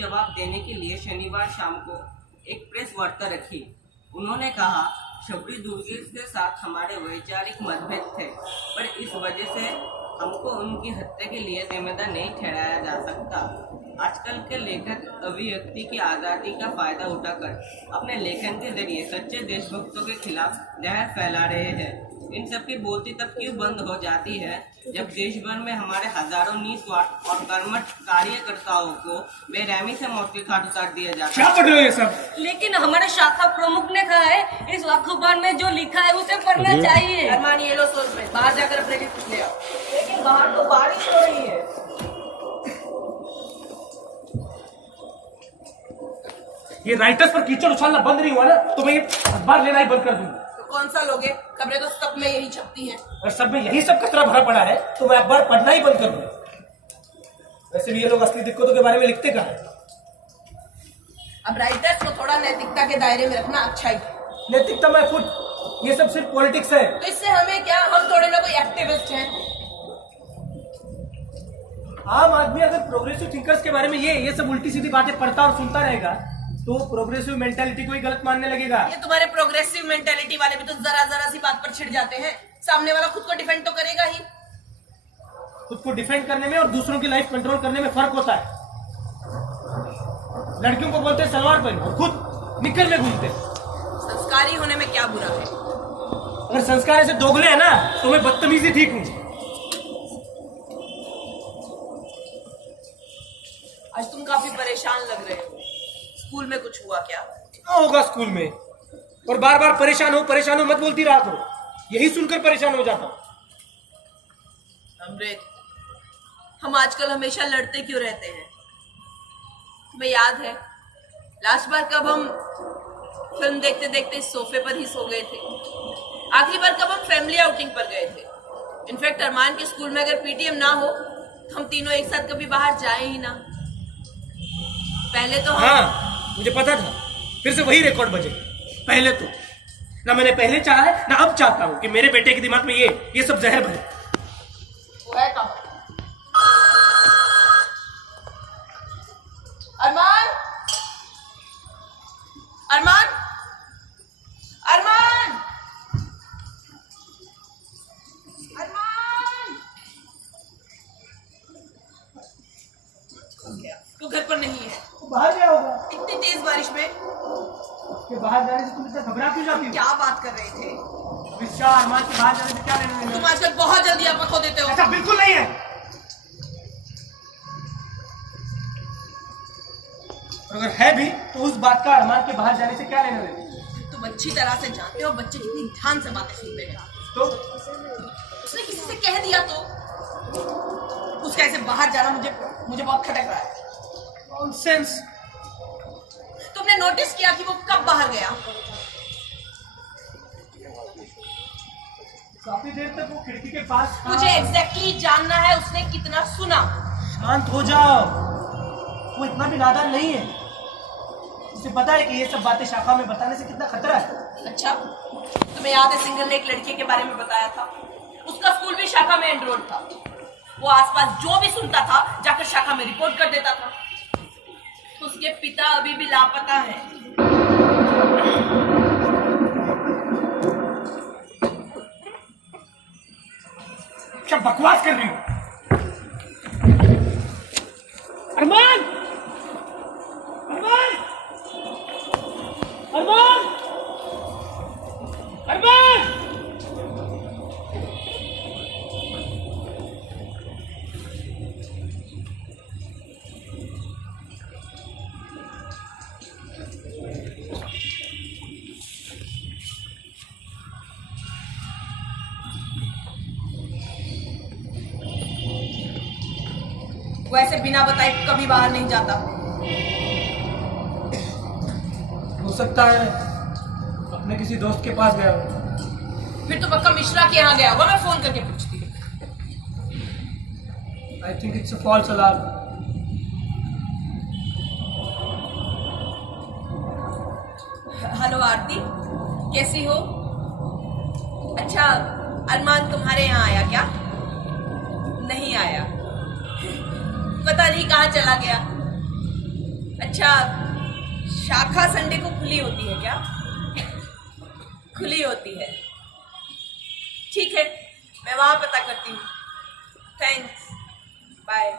जवाब देने के लिए शनिवार शाम को एक प्रेस वार्ता रखी। उन्होंने कहा, शबरी दुर्गे के साथ हमारे वैचारिक मतभेद थे, पर इस वजह से हमको उनकी हत्या के लिए जिम्मेदार नहीं ठहराया जा सकता। आजकल के लेखक अभिव्यक्ति की आज़ादी का फायदा उठाकर अपने लेखन के जरिए सच्चे देशभक्तों के खिलाफ जहर फैला रहे हैं। इन सब की बोलती तब क्यों बंद हो जाती है जब देश भर में हमारे हजारों निस्वार्थ और कर्मठ कार्यकर्ताओं को बेरहमी से मौत के घाट उतार दिया जाता है। क्या पढ़ रहे हो ये सब? लेकिन हमारे शाखा प्रमुख ने कहा है इस अखबार में जो लिखा है उसे पढ़ना चाहिए। अरमान ये लो 100 रुपए, बाहर जाकर अपने लिए कुछ ले आओ। लेकिन बाहर तो बारिश हो रही है। ये राइटर्स पर कीचड़ उछालना बंद नहीं हुआ ना तो मैं ये अखबार लेना ही बंद कर दूंगा। तो कौन सा लोगे? खबरें तो सब में यही छपती हैं। और सब में यही सब कचरा भरा पड़ा है तो मैं अखबार पढ़ना ही बंद कर दूंगा। वैसे भी ये लोग असली दिक्कतों के बारे में लिखते कहाँ हैं? अब राइटर्स को थोड़ा नैतिकता के दायरे में रखना अच्छा ही है। नैतिकता मैं खुद, ये सब सिर्फ पॉलिटिक्स है। तो इससे हमें क्या, हम थोड़े ना कोई एक्टिविस्ट हैं। आम आदमी अगर प्रोग्रेसिव थिंकर्स के बारे में ये सब उल्टी सीधी बातें पढ़ता और सुनता रहेगा तो प्रोग्रेसिव मेंटालिटी को ही गलत मानने लगेगा। ये तुम्हारे प्रोग्रेसिव मेंटालिटी वाले भी तो जरा सी बात पर छिड़ जाते हैं। सामने वाला खुद को डिफेंड तो करेगा ही। खुद को डिफेंड करने में और दूसरों की लाइफ कंट्रोल करने में फर्क होता है। लड़कियों को बोलते हैं सलवार पहनो और खुद निकल में घूमते हैं। संस्कारी होने में क्या बुरा है? अगर संस्कार ऐसे दोगले है ना तो मैं बदतमीजी ठीक हूँ। आज तुम काफी परेशान लग रहे हो। स्कूल में कुछ हुआ क्या? क्या होगा स्कूल में? और बार बार परेशान हो मत बोलती रहा करो। यही सुनकर परेशान हो जाता हूँ। अमृत, हम आजकल हमेशा लड़ते क्यों रहते हैं? तुम्हें याद है लास्ट बार कब हम फिल्म देखते देखते इस सोफे पर ही सो गए थे? आखिरी बार कब हम फैमिली आउटिंग पर गए थे? इनफैक्ट अरमान के स्कूल में अगर पीटीएम ना हो तो हम तीनों एक साथ कभी बाहर जाए ही ना। पहले तो हाँ, मुझे पता था फिर से वही रिकॉर्ड बजे। पहले तो ना मैंने पहले चाहा है ना अब चाहता हूँ कि मेरे बेटे के दिमाग में ये सब जहर भरे। वो है कहाँ? अरमान, अरमान, अरमान, अरमान। वो घर पर नहीं है। बाहर क्या होगा? इतनी तेज बारिश में कि बाहर जाने से तुम इतना घबरा क्यों जाती हो? क्या बात कर रहे थे? अरमान के बाहर जाने से क्या लेने देना? तुम आजकल बहुत जल्दी आपा खो देते हो। ऐसा बिल्कुल नहीं है। और अगर है भी तो उस बात का अरमान के बाहर जाने से क्या लेना देना? तुम अच्छी तरह से जानते हो बच्चे कितनी ध्यान से बातें सुनते हैं। तो उसने किसी से कह दिया तो उसका ऐसे बाहर जाना मुझे बहुत खटक रहा है। नॉनसेंस। तुमने नोटिस किया कि वो कब बाहर गया? काफी देर तक वो खिड़की के पास था। मुझे एग्जैक्टली जानना है उसने कितना सुना। शांत हो जाओ, वो इतना भी नादान नहीं है। उसे पता है कि ये सब बातें शाखा में बताने से कितना खतरा है। अच्छा, तुम्हें याद है सिंगल ने एक लड़के के बारे में बताया था? उसका स्कूल भी शाखा में एनरोल्ड था। वो आसपास जो भी सुनता था जाकर शाखा में रिपोर्ट कर देता था। उसके पिता अभी भी लापता हैं। क्या बकवास कर रही हो? अरमान! अरमान! अरमान! अरमान! वो ऐसे बिना बताए कभी बाहर नहीं जाता। हो सकता है अपने किसी दोस्त के पास गया हो। फिर तो पक्का मिश्रा के यहाँ गया होगा। मैं फोन करके पूछती हूँ। I think it's a false alarm. Hello Aarti, कैसी हो? अच्छा, अरमान तुम्हारे यहाँ आया क्या? नहीं आया। पता नहीं कहाँ चला गया। अच्छा, शाखा संडे को खुली होती है क्या? खुली होती है, ठीक है, मैं वहां पता करती हूँ। Thanks, bye.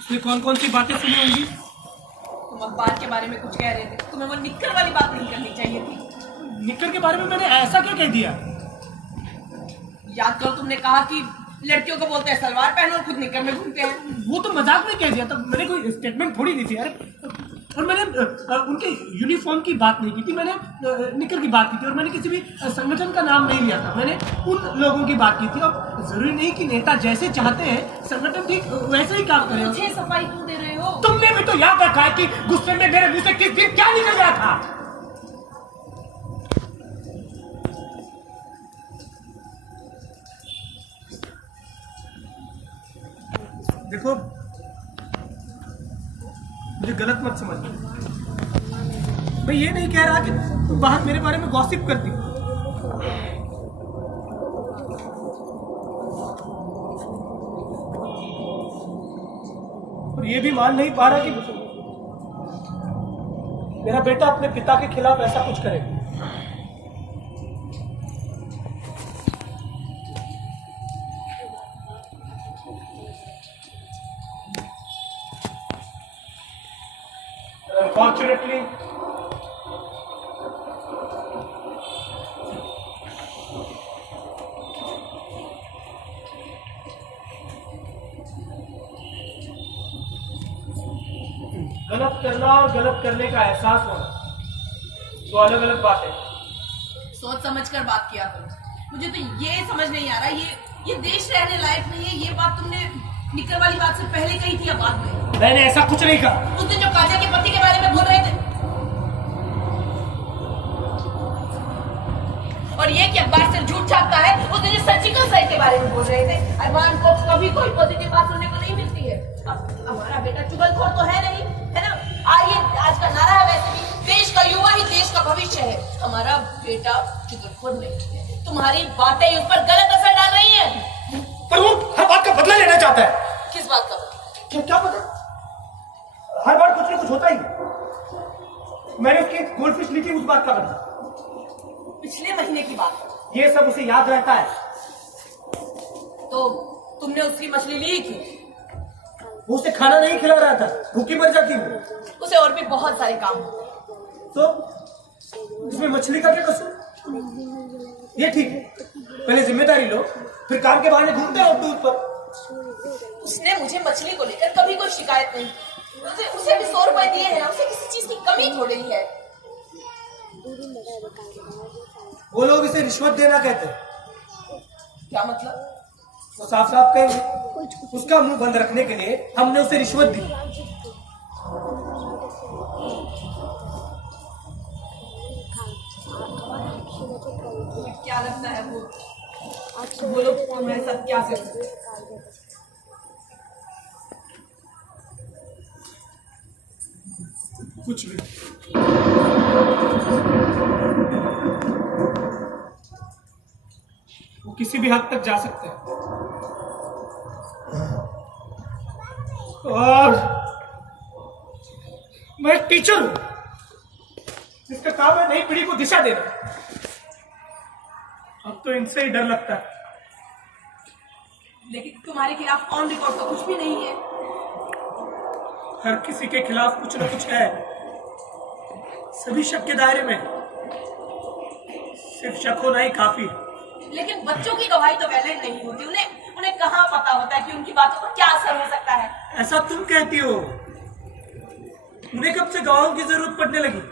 इसने कौन कौन सी बातें सुनी होंगी? तुम अखबार के बारे में कुछ कह रहे थे, तुम्हें वो निक्कर वाली बात नहीं करनी चाहिए थी। निक्कर के बारे में मैंने ऐसा क्या कह दिया? याद करो, तुमने कहा कि लड़कियों को बोलते हैं सलवार पहनो और खुद निक्कर में घूमते हैं। वो तो मजाक में कह दिया था, मैंने कोई स्टेटमेंट थोड़ी दी थी यार। और मैंने उनके यूनिफॉर्म की बात नहीं की थी, मैंने निकर की बात की थी। और मैंने किसी भी संगठन का नाम नहीं लिया था, मैंने उन लोगों की बात की थी। और जरूरी नहीं कि नेता जैसे चाहते हैं संगठन ठीक वैसे ही काम करे। मुझे सफाई क्यों दे रहे हो? तुमने भी तो याद रखा है कि गुस्से में मेरे मुंह से किस दिन क्या निकल गया था। देखो, मुझे गलत मत समझना। मैं ये नहीं कह रहा कि तुम बाहर मेरे बारे में गॉसिप करती हो। और ये भी मान नहीं पा रहा कि मेरा बेटा अपने पिता के खिलाफ ऐसा कुछ करे। Unfortunately, गलत करना और गलत करने का एहसास होना दो अलग अलग बात है। सोच समझ कर बात किया करो। मुझे तो ये समझ नहीं आ रहा, ये देश रहने लायक नहीं है। ये बात तुमने निकर वाली बात से पहले कही थी या बाद में? मैंने ऐसा कुछ नहीं कहा। उस दिन जो काजा के पति के बारे में बोल रहे थे, और ये कि अखबार से झूठ छापता है, उस दिन जो सर्जिकल स्ट्राइक के बारे में बोल रहे थे। अरमान को कभी कोई पॉजिटिव बात सुनने को नहीं मिलती है। अब हमारा बेटा चुगलखोर तो है नहीं, है ना? आइए, आज का नारा है वैसे भी, देश का युवा ही देश का भविष्य है। हमारा बेटा चुगलखोर नहीं है। तुम्हारी बातें उस पर गलत असर डाल रही है। पर वो हर बात का बदला लेना चाहता है। किस बात का? क्या पता, हर बार कुछ ना कुछ होता ही। मैंने उसकी गोल्ड फिश ली थी, उस बात का बदला। पिछले महीने की बात। ये सब उसे याद रहता है। तो तुमने उसकी मछली ली क्यों? वो उसे खाना नहीं खिला रहा था, भूखी मर जाती वो। उसे और भी बहुत सारे काम। तो उसमें मछली का क्या कसूर? ये ठीक है, पहले जिम्मेदारी लो, फिर काम के बहाने घूमते हो दूर पर। उसने मुझे मछली को लेकर कभी कोई शिकायत नहीं की। उसे भी 100 रुपए दिए हैं, उसे किसी चीज की कमी थोड़ी ही है। वो लोग इसे रिश्वत देना कहते हैं। क्या मतलब? वो साफ साफ कहेंगे, उसका मुंह बंद रखने के लिए हमने उसे रिश्वत दी। क्या लगता है वो लोग तुम्हारे साथ क्या कर सकते हैं? कुछ भी। वो किसी भी हद तक जा सकते हैं। और मैं एक टीचर हूं जिसका काम है नई पीढ़ी को दिशा देना। अब तो इनसे ही डर लगता है। लेकिन तुम्हारे खिलाफ ऑन रिकॉर्ड तो कुछ भी नहीं है। हर किसी के खिलाफ कुछ न कुछ है, सभी शक के दायरे में। सिर्फ शक होना ही काफी। लेकिन बच्चों की गवाही तो वैलिड नहीं होती। उन्हें कहाँ पता होता है कि उनकी बातों पर क्या असर हो सकता है? ऐसा तुम कहती हो, उन्हें कब से गवाहों की जरूरत पड़ने लगी?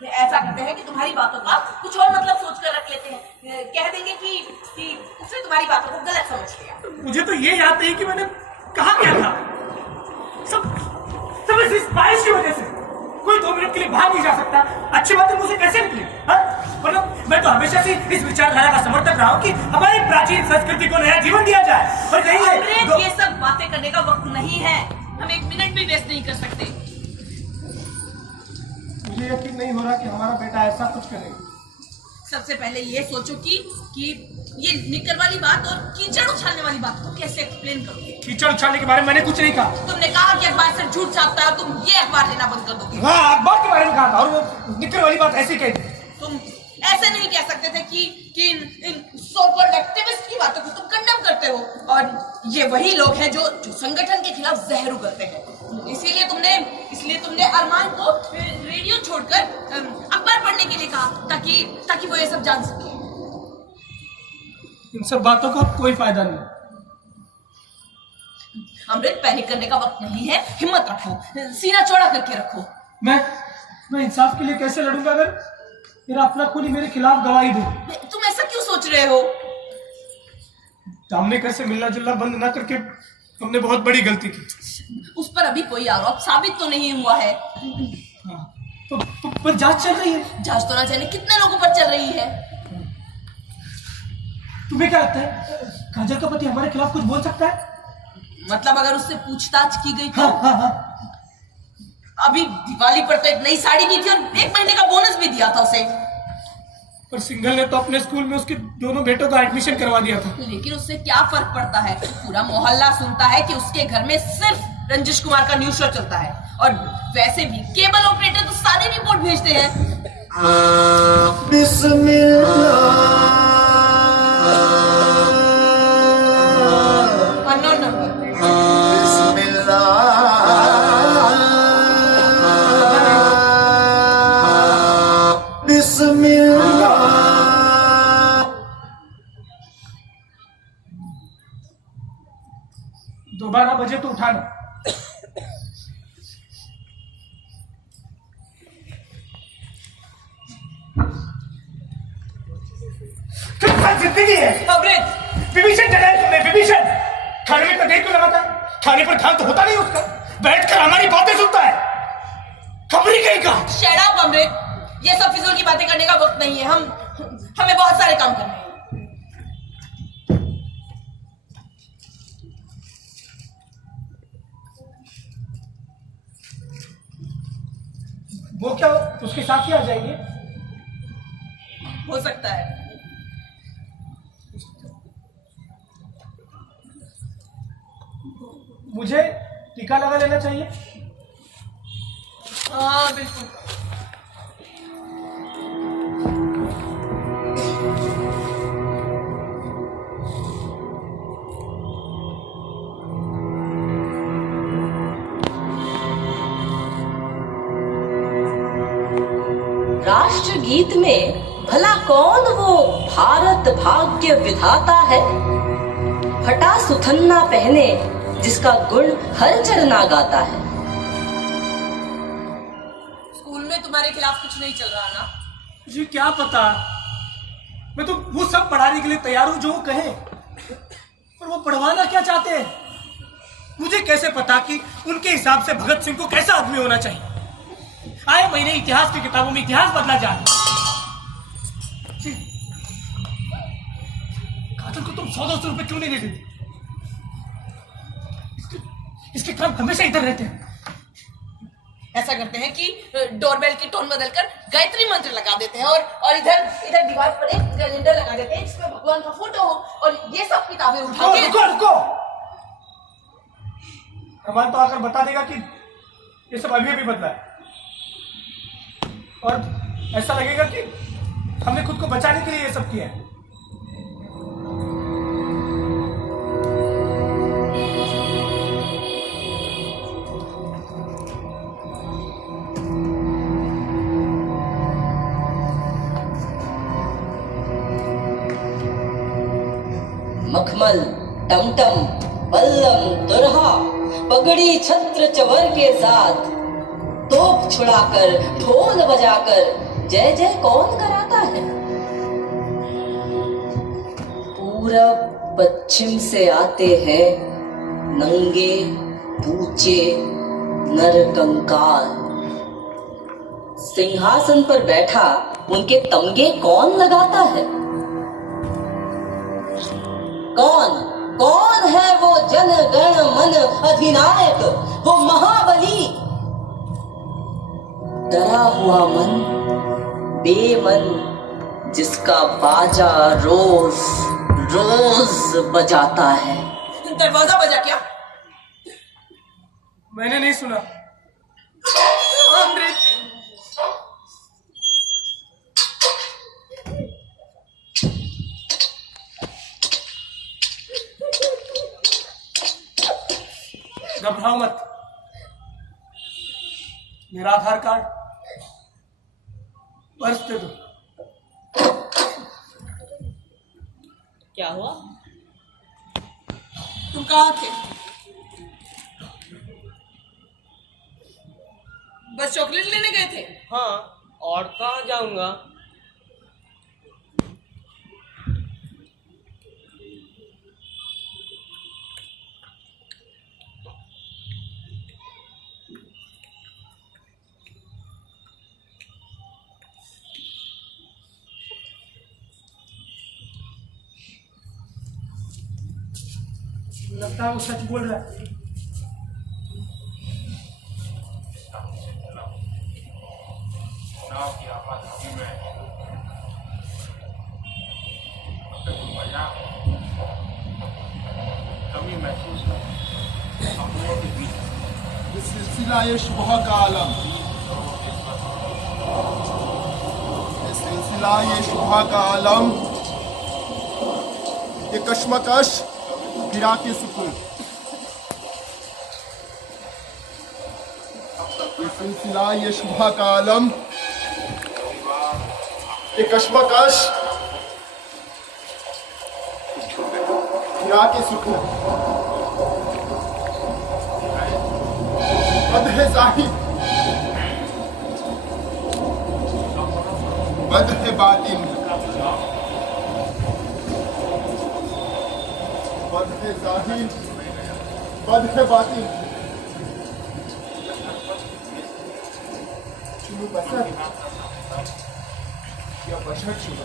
ऐसा करते हैं कि तुम्हारी बातों का कुछ और मतलब सोचकर रख लेते हैं। कह देंगे कि उसने तुम्हारी बातों को गलत समझ लिया। मुझे तो ये याद नहीं कि मैंने कहा क्या था। सब इस बारिश की वजह से कोई 2 मिनट के लिए बाहर नहीं जा सकता। अच्छी बातें मुझे कैसे निकली? मतलब मैं तो हमेशा से इस विचारधारा का समर्थक रहा हूँ कि हमारी प्राचीन संस्कृति को नया जीवन दिया जाए। और नहीं ये सब बातें करने का वक्त नहीं है। हम 1 मिनट भी नहीं कर सकते? मुझे यकीन नहीं हो रहा कि हमारा बेटा ऐसा कुछ करेगा। सबसे पहले ये सोचो कि ये निकर वाली बात और कीचड़ उछालने वाली बात को कैसे एक्सप्लेन करोगे? कीचड़ उछालने के बारे में मैंने कुछ नहीं कहा। तुमने कहा कि अखबार से झूठ छापता है, तुम ये अखबार लेना बंद कर दोगे। हाँ, अखबार के बारे में कहा था, और वो निकर वाली बात ऐसी कही थी। तुम ऐसे नहीं कह सकते थे कि इन सो कॉल्ड एक्टिविस्ट की बातों को तुम कंडेम करते हो, और ये वही लोग हैं जो संगठन के खिलाफ जहर उगलते हैं। इसलिए तुमने अरमान को रेडियो छोड़कर अखबार पढ़ने के लिए कहा, ताकि वो ये सब जान सके। इन सब बातों का कोई फायदा नहीं। अमृत, पैनिक करने का वक्त नहीं है, हिम्मत रखो, सीना चौड़ा करके रखो। मैं इंसाफ के लिए कैसे लड़ूंगा अगर मेरा अपना खून ही मेरे खिलाफ गवाही दे? तुम ऐसा क्यों सोच रहे हो? हमने कैसे मिलना जुलना बंद ना करके हमने बहुत बड़ी गलती की। उस पर अभी कोई आरोप साबित तो नहीं हुआ है। हाँ, तो जांच चल रही है। जांच तो ना जाने कितने लोगों पर चल रही है। तुम्हें क्या लगता है काजल का पति हमारे खिलाफ कुछ बोल सकता है? मतलब अगर उससे पूछताछ की गई तो? हाँ। अभी दिवाली पर तो एक नई साड़ी दी थी और 1 महीने का बोनस भी दिया था उसे। पर सिंघल ने तो अपने स्कूल में उसके दोनों बेटों का एडमिशन करवा दिया था। लेकिन उससे क्या फर्क पड़ता है? पूरा मोहल्ला सुनता है कि उसके घर में सिर्फ रंजिश कुमार का न्यूज शो चलता है, और वैसे भी केबल ऑपरेटर तो सारी रिपोर्ट भेजते हैं। Unknown number. दोबारा बजे तो उठाना। जिंदगी है। विभीषण जलाए तुमने, विभीषण। खाने में देर क्यों लगाता है? खाने पर ध्यान तो होता नहीं उसका, बैठकर हमारी बातें सुनता है। खबरी कहीं का। शट अप अमृत, ये सब फिजूल की बातें करने का वक्त नहीं है। हमें बहुत सारे काम करने हैं। वो क्या उसके साथ ही आ जाएंगे? हो सकता है। मुझे टीका लगा लेना चाहिए। हाँ बिल्कुल। राष्ट्रगीत में भला कौन वो भारत भाग्य विधाता है, फटा सुथन्ना पहने जिसका गुण हर चरना गाता है। स्कूल में तुम्हारे खिलाफ कुछ नहीं चल रहा ना? मुझे क्या पता, मैं तो वो सब पढ़ाने के लिए तैयार हूं जो वो कहे, पर वो पढ़वाना क्या चाहते हैं? मुझे कैसे पता कि उनके हिसाब से भगत सिंह को कैसा आदमी होना चाहिए? आए महीने इतिहास की किताबों में इतिहास बदला जा रहा है। काजल को तुम 100-200 रुपए क्यों नहीं दे देती? इसके काम हमेशा इधर रहते हैं। ऐसा करते हैं कि डोरबेल की टोन बदलकर गायत्री मंत्र लगा देते हैं, और इधर दीवार पर एक कैलेंडर लगा देते हैं जिसमें भगवान का फोटो हो, और ये सब किताबें उठा के। रुको। भगवान तो आकर बता देगा कि ये सब अभी भी बदला है, और ऐसा लगेगा कि हमने खुद को बचाने के लिए ये सब किया है। मखमल, टमटम, बल्लम, दुरहा, पगड़ी, छत्र, चवर के साथ तोप छुड़ाकर, ढोल बजाकर जय जय कौन कराता है? पूरब पश्चिम से आते हैं नंगे पूचे नर कंकाल। सिंहासन पर बैठा उनके तमगे कौन लगाता है? कौन है वो जन गण मन अधिनायक, वो महाबली डरा हुआ मन, बेमन, जिसका बाजा रोज रोज बजाता है। दरवाजा बजा क्या? मैंने नहीं सुना। अमृत, घबराओ मत। मेरा आधार कार्ड, पर्स दे दो। क्या हुआ? तुम कहाँ थे? बस चॉकलेट लेने गए थे? हाँ, और कहाँ जाऊंगा? लगता है वो सच बोल रहा है। चुनाव की आपाधापी में कमी महसूस अपनों के बीच ये सिलसिला ये शुबह का आलम, ये सिलसिला ये शुबह का आलम, ये कश्मकश गिरा के सुकून, ये सिलसिला ये शुबह का आलम, ये कश्मकश गिरा के सुकून, बद है जाहिर, बद है बातिन, बद है जाहिर, बद है बातिन। चुनू बसर या बशर चुनो,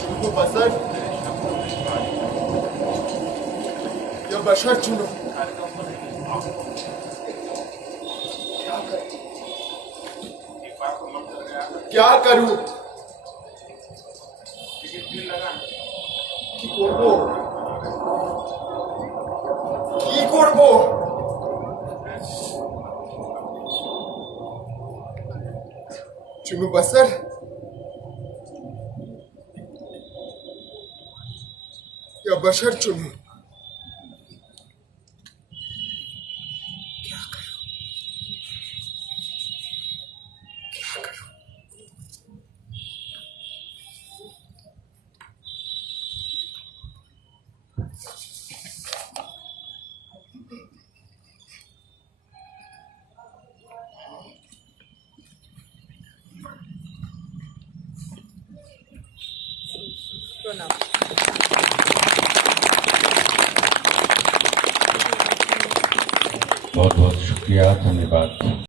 चुनू बसर या बशर चुनो। क्या करूं? কি করব? কি করব? चुनू बसर या बशर चुनू? क्या करूं? क्या करूं? बहुत बहुत शुक्रिया, धन्यवाद।